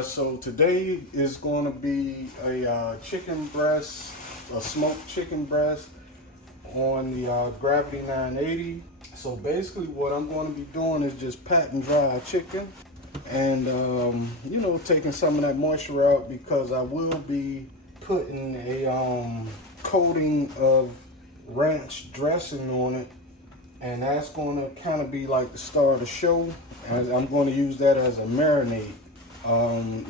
guys, so today is going to be a chicken breast, a smoked chicken breast on the Gravity 980. So basically what I'm going to be doing is just pat and dry chicken and you know, taking some of that moisture out, because I will be putting a coating of ranch dressing on it, and that's going to kind of be like the star of the show, and I'm going to use that as a marinade.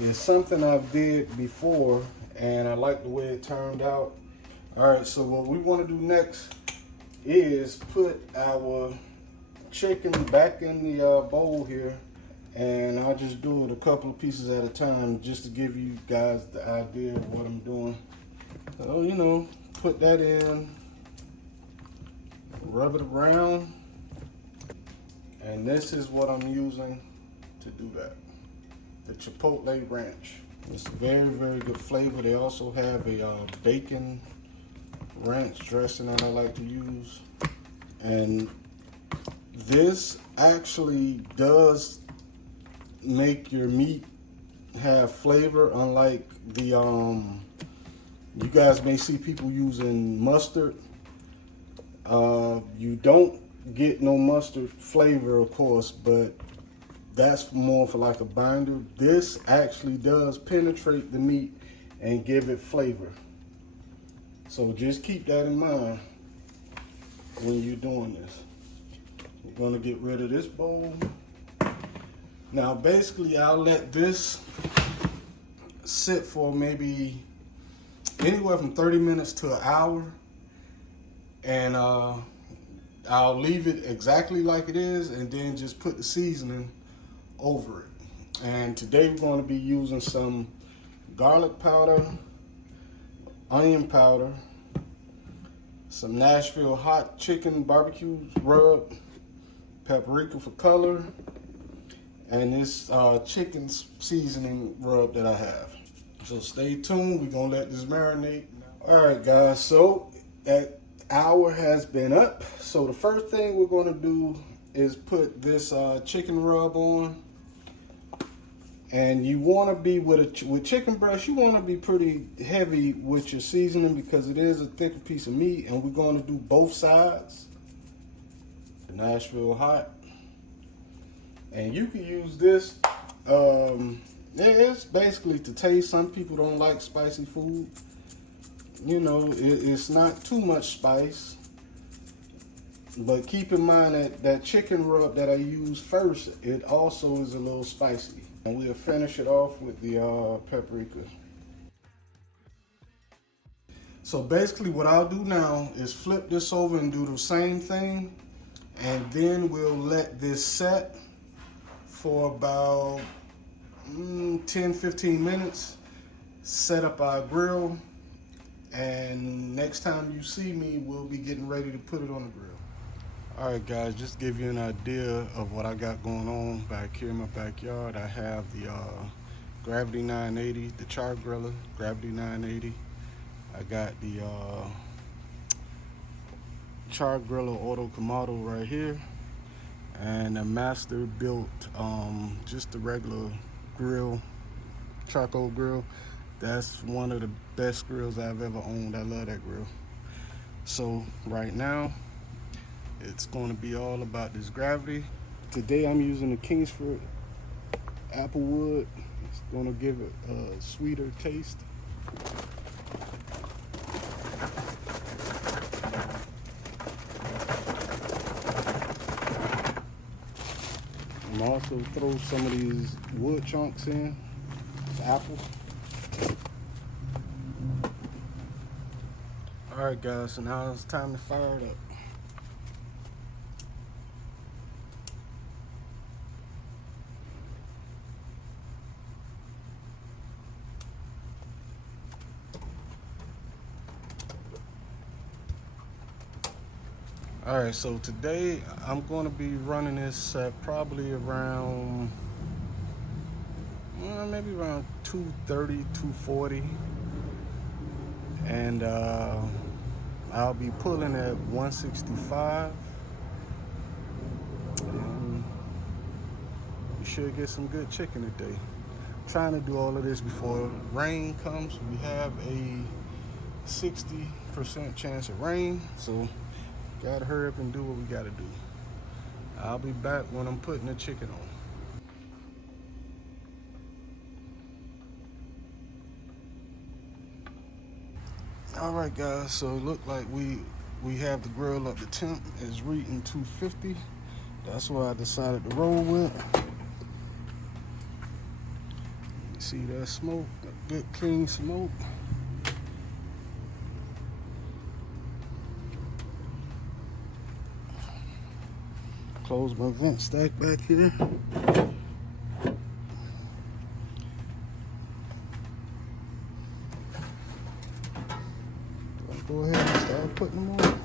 It's something I've did before and I like the way it turned out. Alright, so what we want to do next is put our chicken back in the bowl here, and I'll just do it a couple of pieces at a time just to give you guys the idea of what I'm doing. So, you know, put that in, rub it around, and this is what I'm using to do that. The Chipotle ranch. It's very, very good flavor. They also have a bacon ranch dressing that I like to use. And this actually does make your meat have flavor, unlike the, you guys may see people using mustard. You don't get no mustard flavor, of course, but that's more for like a binder. This actually does penetrate the meat and give it flavor. So just keep that in mind when you're doing this. We're going to get rid of this bowl. Now basically I'll let this sit for maybe anywhere from 30 minutes to an hour, and I'll leave it exactly like it is and then just put the seasoning over it. And today we're going to be using some garlic powder, onion powder, some Nashville hot chicken barbecue rub, paprika for color, and this chicken seasoning rub that I have. So stay tuned, we're gonna let this marinate. All right guys, so that hour has been up. So the first thing we're gonna do is put this chicken rub on. And you want to be with chicken breast, you want to be pretty heavy with your seasoning because it is a thicker piece of meat, and we're going to do both sides. The Nashville hot, and you can use this. It's basically to taste. Some people don't like spicy food. You know, it's not too much spice, but keep in mind that that chicken rub that I used first, it also is a little spicy. And we'll finish it off with the paprika. So basically what I'll do now is flip this over and do the same thing. And then we'll let this set for about 10-15 minutes. Set up our grill. And next time you see me, we'll be getting ready to put it on the grill. Alright guys, just to give you an idea of what I got going on back here in my backyard. I have the Gravity 980, the char griller, Gravity 980. I got the char griller Auto Kamado right here, and a master built just a regular grill, charcoal grill. That's one of the best grills I've ever owned. I love that grill. So right now, it's going to be all about this Gravity. Today I'm using the Kingsford Applewood. It's going to give it a sweeter taste. I'm also throw some of these wood chunks in, the apple. Alright guys, so now it's time to fire it up. Alright, so today I'm going to be running this at probably around, maybe around 230, 240. And I'll be pulling at 165. And you should get some good chicken today. trying to do all of this before rain comes. We have a 60% chance of rain, so gotta hurry up and do what we gotta do. I'll be back when I'm putting the chicken on. All right, guys, so it looked like we have the grill up. The temp is reading 250. That's what I decided to roll with. You see that smoke, good clean smoke. Close my vent stack back here. Go ahead and start putting them on.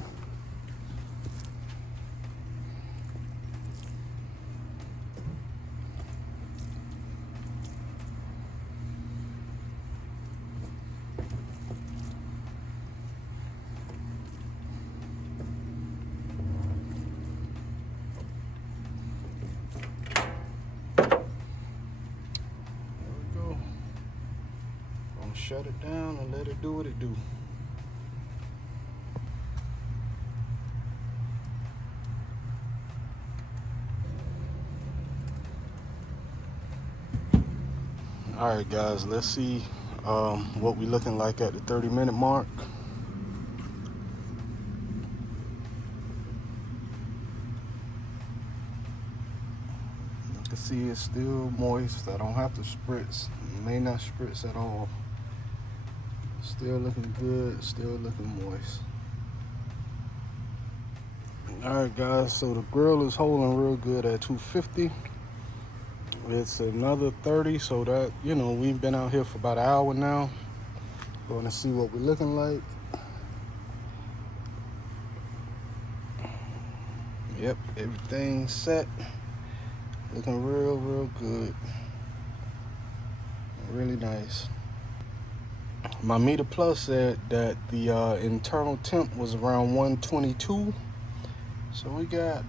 Shut it down and let it do what it do. All right, guys, let's see what we looking like at the 30-minute mark. You can see it's still moist. I don't have to spritz. May not spritz at all. Still looking good, still looking moist. All right, guys, so the grill is holding real good at 250. It's another 30, so that, you know, we've been out here for about an hour now. Going to see what we're looking like. Yep, everything's set. Looking real good. Really nice. My Meter Plus said that the internal temp was around 122. So we got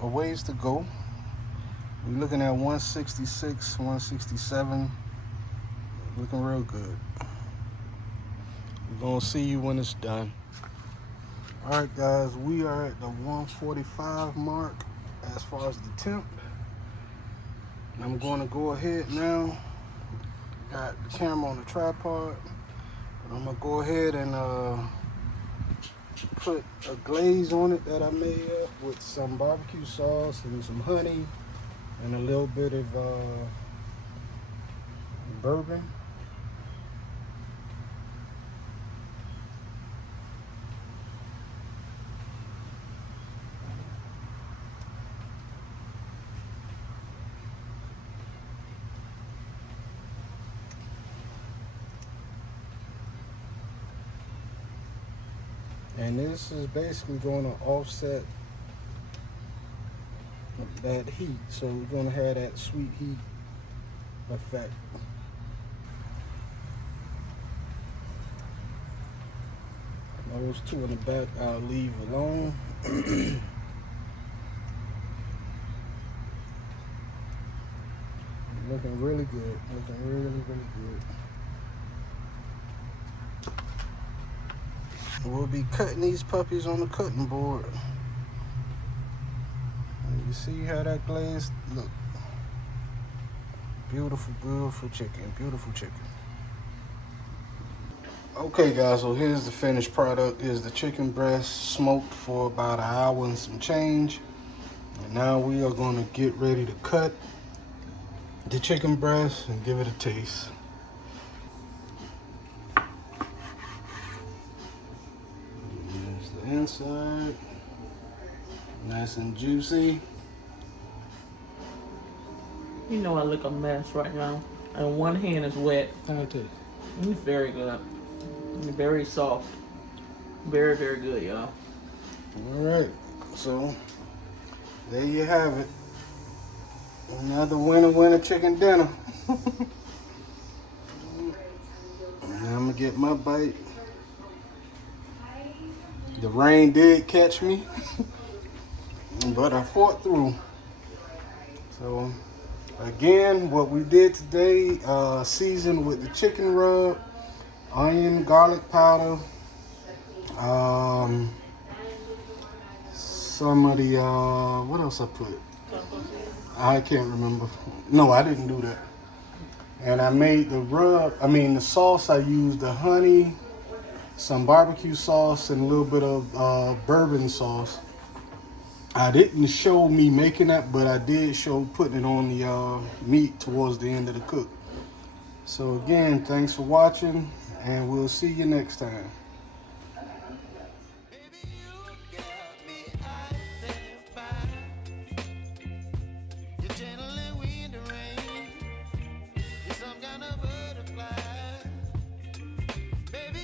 a ways to go. We're looking at 166, 167. Looking real good. We're gonna see you when it's done. All right, guys, we are at the 145 mark as far as the temp. And I'm gonna go ahead now. Got the camera on the tripod. I'm gonna go ahead and put a glaze on it that I made up with some barbecue sauce and some honey and a little bit of bourbon. And this is basically going to offset that heat. So we're going to have that sweet heat effect. Those two in the back I'll leave alone. Looking really good. Looking really good. We'll be cutting these puppies on the cutting board. And you see how that glaze look. Beautiful chicken. Beautiful chicken. Okay, guys, so here's the finished product. Here's the chicken breast smoked for about an hour and some change. And now we are going to get ready to cut the chicken breast and give it a taste. Inside, nice and juicy. You know I look a mess right now, and one hand is wet. How it taste? It's very good, very soft, very good, y'all. All right, so there you have it. Another winner chicken dinner. Now I'm gonna get my bite. The rain did catch me, but I fought through. So Again, what we did today, seasoned with the chicken rub, onion, garlic powder, some of the, what else I put? I can't remember. No, I didn't do that. And I made the sauce, I used the honey, some barbecue sauce, and a little bit of bourbon sauce. I didn't show me making that, but I did show putting it on the meat towards the end of the cook. So again, thanks for watching, and we'll see you next time. Baby,